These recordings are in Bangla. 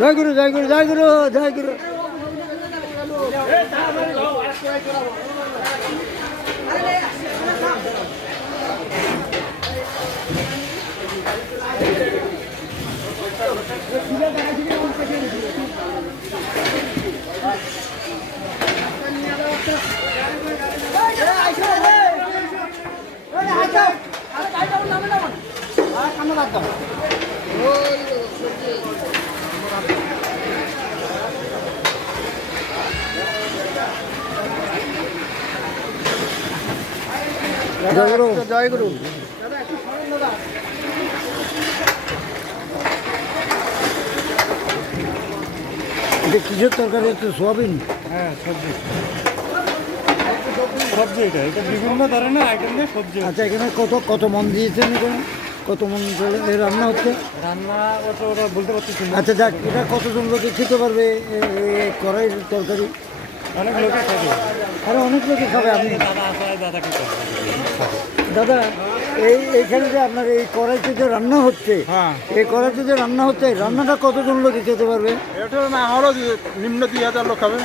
জয় গুরু জয় গুরু জয় গুরু জয় গুরু। জয় গুরু জয় গুরু। এটা কিসের তরকারি হচ্ছে? সোয়াবিন? হ্যাঁ, সবজি সবজি এটা এটা বিভিন্ন ধরনের আইটেম দিয়ে সবজি। আচ্ছা, এখানে কত কত মন দিয়েছেন? এখানে কত মন রান্না হচ্ছে? রান্না ওটা বলতে পারতেছি না। আচ্ছা যাক, এটা কতজন লোকে খেতে পারবে কড়াইয়ের তরকারি? অনেক লোকে খাবে। আরে অনেক লোকে খাবে। আপনি দাদা আছে, দাদা খেতে দাদা এইখানে যে আপনার এই কড়াইতে যে রান্না হচ্ছে, হ্যাঁ, এই কড়াইতে যে রান্না হচ্ছে, রান্নাটা কতজন লোকে খেতে পারবে? এটা না হলো নিম্ন 2000 লোক খাবে।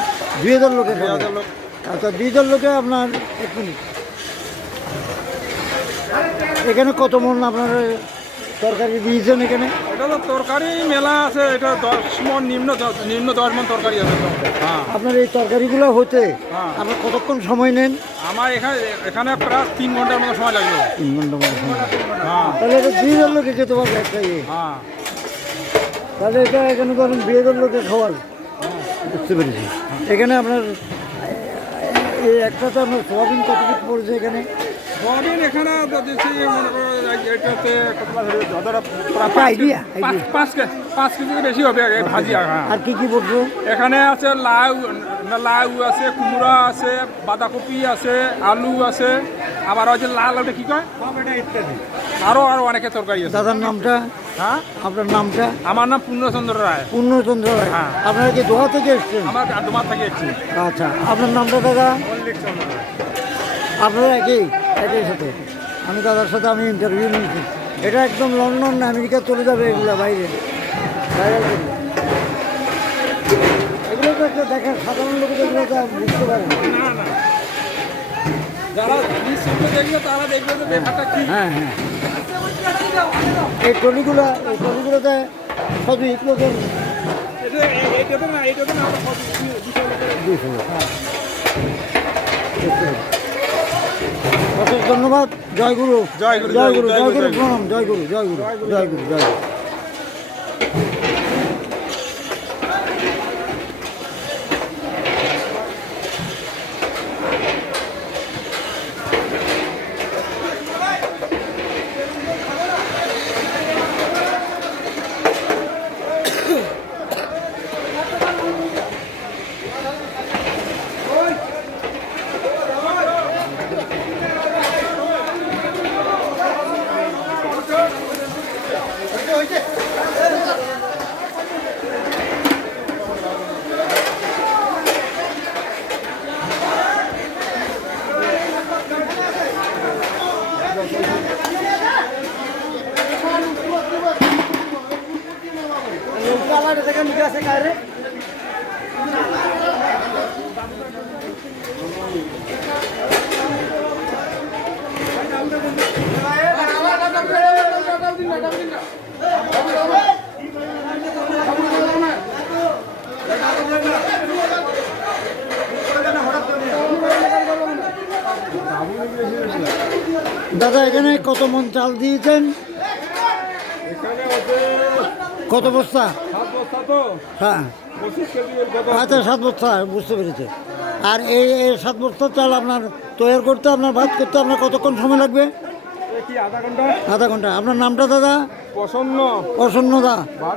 2000 লোকে খাবে? 2000 লোক। আচ্ছা 2000 লোকে আপনার এক মিনিট, এখানে কত মন আপনার তরকারি দিয়েছেন? এখানে এটা তো তরকারি মেলা আছে, এটা 10 মণ নিম্ন 10 মণ তরকারি আছে। হ্যাঁ, আপনার এই তরকারিগুলো হতে হ্যাঁ, আপনার কতক্ষণ সময় নেন? আমার এখানে প্রায় 3 ঘন্টার মতো সময় লাগবে। 3 ঘন্টা মতো সময়। হ্যাঁ, তাহলে এটা 2000 লোকে খেতে পারবে একটা ইয়ে। হ্যাঁ, তাহলে এটা এখানে ধরুন 2000 লোকে খাওয়ার। বুঝতে পেরেছি। এখানে আপনার এই একটাতে আপনার সোয়াবিন কত কিছু পড়েছে এখানে? সোয়াবিন এখানে দিচ্ছি মনে করো এটাতে আইডিয়া 5 কেজি বেশি হবে ভাজি। আর কি কি পড়ছে? এখানে আছে লাউ আছে, কুমড়া আছে, বাঁধাকপি আছে, আলু আছে, আবার ওই যে লাল ওটা কি কয় ইত্যাদি, আরো অনেকে তরকারি আছে। দাদার নামটা? হ্যাঁ, আপনার নামটা? আমার নাম পূর্ণচন্দ্র রায়। পূর্ণচন্দ্র রায়। হ্যাঁ। আপনারা কি দোহা থেকে এসছেন? আমার ডোমার থেকে এসেছি। আচ্ছা, আপনার নামটা দাদা? মল্লিক চন্দ্র। আপনারা একই সাথে? আমি দাদার সাথে আমি ইন্টারভিউ নিয়েছি। এটা একদম লন্ডন না আমেরিকা চলে যাবে এগুলো, বাইরে ভাইরাল করবে। এগুলো তো একটা দেখার সাধারণ লোকেদের এগুলো তো বুঝতে পারে না। না, যারা দেখবে তারা দেখবে যে ব্যাপারটা কি। হ্যাঁ হ্যাঁ, এই টলিগুলোতে সবই লোকের এইটাতে না 200 লোক। অশেষ ধন্যবাদ। জয় গুরু জয় গুরু, জয় গুরু জয় জয় গুরু, গুরু জয় গুরু। প্রণাম। জয় গুরু জয় গুরু জয় গুরু জয় গুরু। দাদা এখানে কত মন চাল দিয়েছেন? কত বস্তা? হ্যাঁ, আচ্ছা 7 বস্তা, বুঝতে পেরেছে। আর এই 7 বস্তা চাল আপনার তৈরি করতে, আপনার ভাত করতে আপনার কতক্ষণ সময় লাগবে? কি আধা ঘন্টা? আধা ঘন্টা। আপনার নামটা দাদা? প্রসন্ন। প্রসন্ন দা,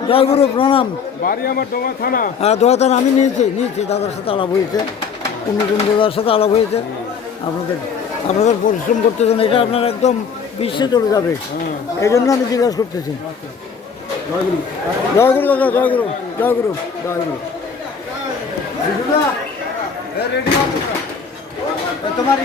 জয়গুরু, প্রণাম। বাড়ি আমার ডোমা থানা। হ্যাঁ, দোয়াতার আমি নিয়েছি দাদার সাথে আলাপ হয়েছে, অন্যজন দাদার সাথে আলাপ হয়েছে। আপনাদের পরিশ্রম করতেছেন, এটা আপনার একদম বিশ্বে চলে যাবে, এই জন্য আমি জিজ্ঞাসা করতেছি। জয়গুরু দাদা, জয়গুরু, জয়গুরু, জয়গুরু। তোমার